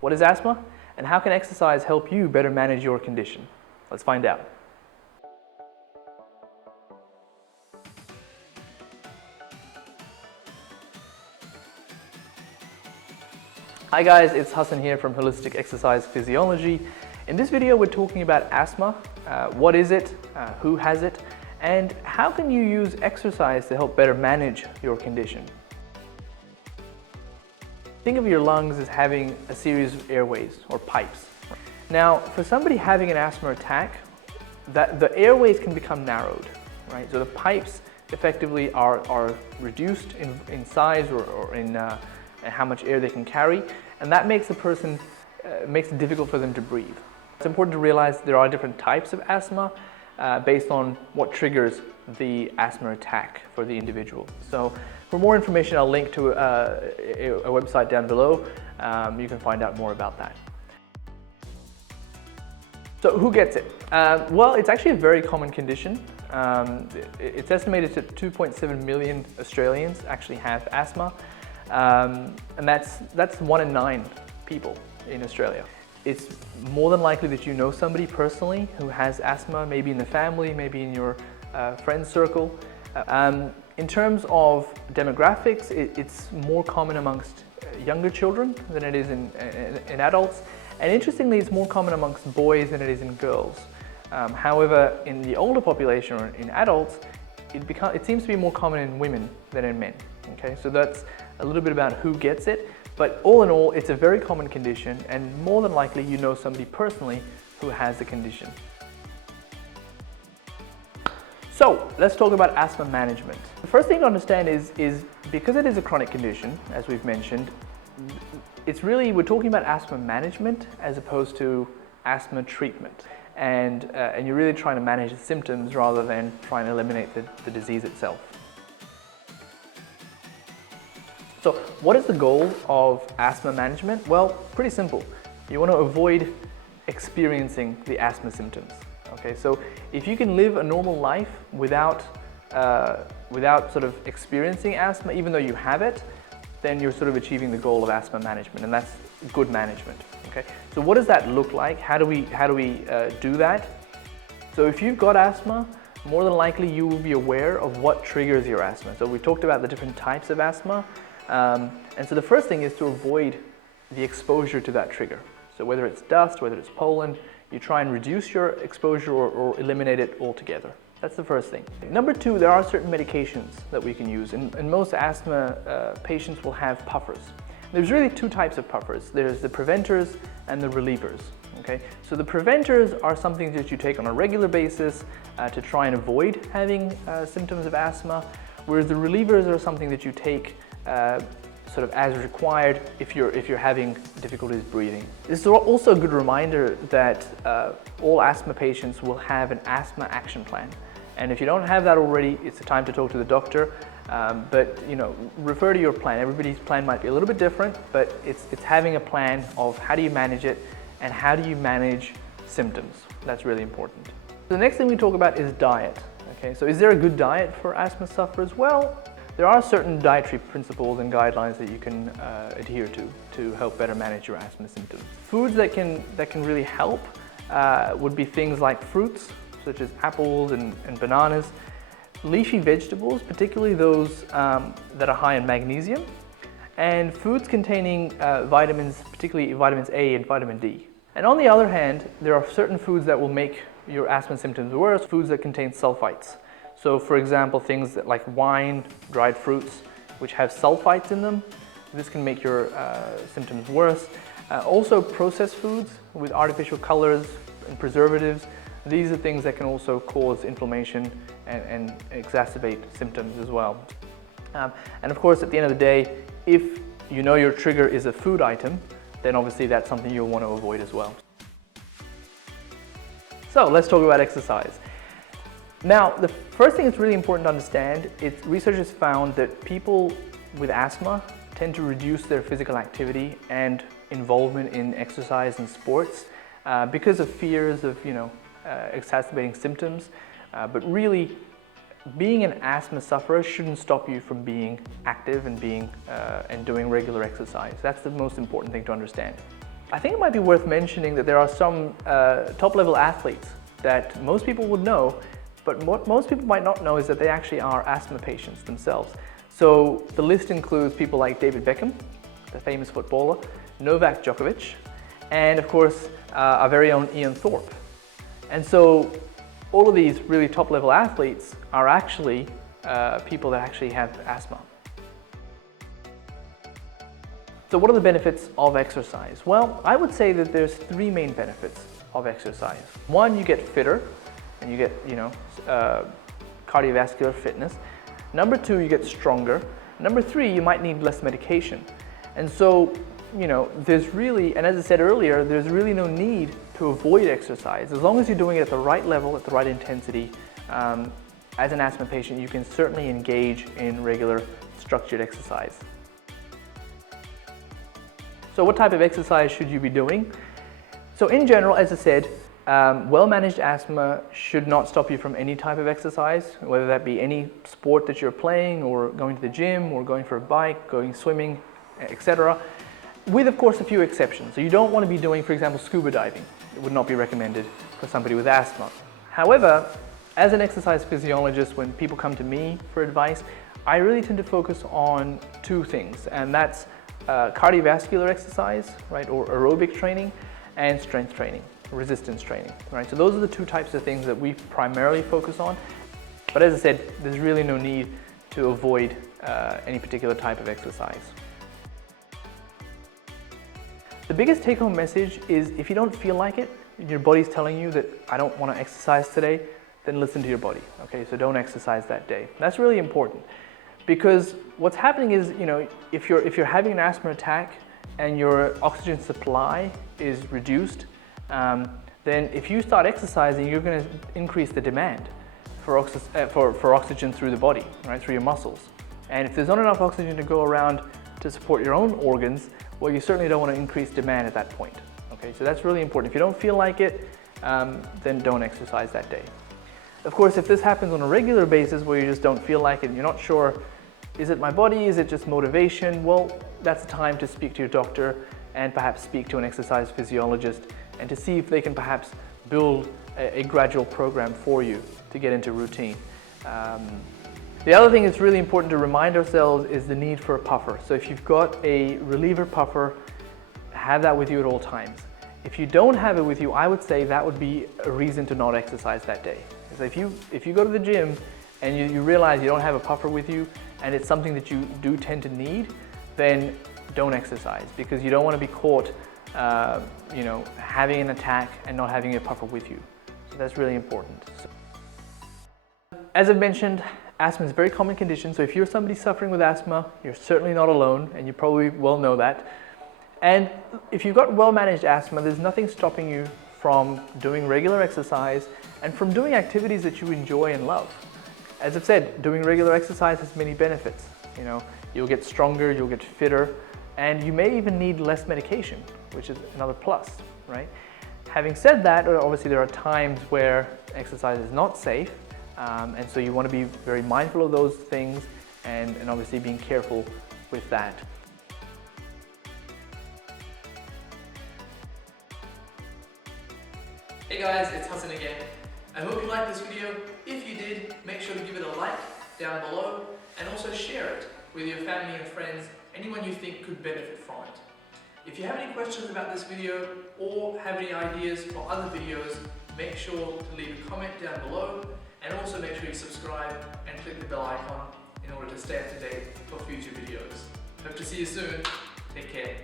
What is asthma, and how can exercise help you better manage your condition? Let's find out. Hi guys, it's Hassan here from Holistic Exercise Physiology. In this video, we're talking about asthma. What is it? Who has it? And how can you use exercise to help better manage your condition? Think of your lungs as having a series of airways or pipes. Now, for somebody having an asthma attack, the airways can become narrowed, right? So the pipes effectively are reduced in size or in how much air they can carry, and that makes makes it difficult for them to breathe. It's important to realize there are different types of asthma based on what triggers the asthma attack for the individual. So for more information, I'll link to a website down below. You can find out more about that. So who gets it? Well, it's actually a very common condition. It's estimated that 2.7 million Australians actually have asthma. And that's 1 in 9 people in Australia. It's more than likely that you know somebody personally who has asthma, maybe in the family, maybe in your friend circle. In terms of demographics, it's more common amongst younger children than it is in adults. And interestingly, it's more common amongst boys than it is in girls. However, in the older population or in adults, it seems to be more common in women than in men. Okay, so that's a little bit about who gets it. But all in all, it's a very common condition, and more than likely you know somebody personally who has the condition. So let's talk about asthma management. The first thing to understand is because it is a chronic condition, as we've mentioned, we're talking about asthma management as opposed to asthma treatment. And you're really trying to manage the symptoms rather than trying to eliminate the disease itself. So what is the goal of asthma management? Well, pretty simple. You want to avoid experiencing the asthma symptoms. Okay, so if you can live a normal life without sort of experiencing asthma, even though you have it, then you're sort of achieving the goal of asthma management, and that's good management. Okay, so what does that look like? How do we do that? So if you've got asthma, more than likely you will be aware of what triggers your asthma. So we talked about the different types of asthma. And so the first thing is to avoid the exposure to that trigger. So whether it's dust, whether it's pollen, you try and reduce your exposure or eliminate it altogether. That's the first thing. Number two, there are certain medications that we can use, and most asthma patients will have puffers. There's really two types of puffers. There's the preventers and the relievers. Okay? So the preventers are something that you take on a regular basis to try and avoid having symptoms of asthma, whereas the relievers are something that you take sort of as required if you're having difficulties breathing. This is also a good reminder that all asthma patients will have an asthma action plan. And if you don't have that already, it's the time to talk to the doctor. But refer to your plan. Everybody's plan might be a little bit different, but it's having a plan of how do you manage it and how do you manage symptoms. That's really important. The next thing we talk about is diet. Okay, so is there a good diet for asthma sufferers? Well, there are certain dietary principles and guidelines that you can adhere to help better manage your asthma symptoms. Foods that can really help would be things like fruits, such as apples and bananas, leafy vegetables, particularly those that are high in magnesium, and foods containing vitamins, particularly vitamins A and vitamin D. And on the other hand, there are certain foods that will make your asthma symptoms worse, foods that contain sulfites. So for example, things like wine, dried fruits, which have sulfites in them, this can make your symptoms worse. Also processed foods with artificial colors and preservatives, these are things that can also cause inflammation and exacerbate symptoms as well. And of course, at the end of the day, if you know your trigger is a food item, then obviously that's something you'll want to avoid as well. So let's talk about exercise. Now, the first thing that's really important to understand is researchers found that people with asthma tend to reduce their physical activity and involvement in exercise and sports because of fears of, exacerbating symptoms. But really, being an asthma sufferer shouldn't stop you from being active and doing regular exercise. That's the most important thing to understand. I think it might be worth mentioning that there are some top-level athletes that most people would know, but what most people might not know is that they actually are asthma patients themselves. So the list includes people like David Beckham, the famous footballer, Novak Djokovic, and of course our very own Ian Thorpe. And so all of these really top-level athletes are actually people that actually have asthma. So what are the benefits of exercise? Well, I would say that there's three main benefits of exercise. One, you get fitter, and you get, cardiovascular fitness. Number two, you get stronger. Number three, you might need less medication. And so, there's really, and as I said earlier, there's really no need to avoid exercise. As long as you're doing it at the right level, at the right intensity, as an asthma patient, you can certainly engage in regular structured exercise. So what type of exercise should you be doing? So in general, as I said, well-managed asthma should not stop you from any type of exercise, whether that be any sport that you're playing or going to the gym or going for a bike, going swimming, etc. With, of course, a few exceptions. So you don't want to be doing, for example, scuba diving. It would not be recommended for somebody with asthma. However, as an exercise physiologist, when people come to me for advice, I really tend to focus on two things, and that's cardiovascular exercise, right, or aerobic training, and strength training, resistance training, right? So those are the two types of things that we primarily focus on. But as I said, there's really no need to avoid any particular type of exercise. The biggest take-home message is if you don't feel like it, your body's telling you that I don't want to exercise today, then listen to your body, okay? So don't exercise that day. That's really important. Because what's happening is, if you're having an asthma attack and your oxygen supply is reduced, then if you start exercising, you're going to increase the demand for oxygen through the body, right, through your muscles. And if there's not enough oxygen to go around to support your own organs, well, you certainly don't want to increase demand at that point. Okay, so that's really important. If you don't feel like it, then don't exercise that day. Of course, if this happens on a regular basis where you just don't feel like it and you're not sure, is it my body, is it just motivation? Well, that's the time to speak to your doctor and perhaps speak to an exercise physiologist and to see if they can perhaps build a gradual program for you to get into routine. The other thing that's really important to remind ourselves is the need for a puffer. So if you've got a reliever puffer, have that with you at all times. If you don't have it with you, I would say that would be a reason to not exercise that day. So if you go to the gym and you realize you don't have a puffer with you and it's something that you do tend to need, then don't exercise because you don't want to be caught having an attack and not having a puffer with you. So that's really important. As I've mentioned, asthma is a very common condition. So if you're somebody suffering with asthma, you're certainly not alone, and you probably well know that. And if you've got well-managed asthma, there's nothing stopping you from doing regular exercise and from doing activities that you enjoy and love. As I've said, doing regular exercise has many benefits. You'll get stronger, you'll get fitter, and you may even need less medication, which is another plus, right? Having said that, obviously there are times where exercise is not safe, and so you want to be very mindful of those things and obviously being careful with that. Hey guys, it's Hassan again. I hope you liked this video. If you did, make sure to give it a like down below and also share it with your family and friends, anyone you think could benefit from it. If you have any questions about this video or have any ideas for other videos, make sure to leave a comment down below and also make sure you subscribe and click the bell icon in order to stay up to date for future videos. Hope to see you soon. Take care.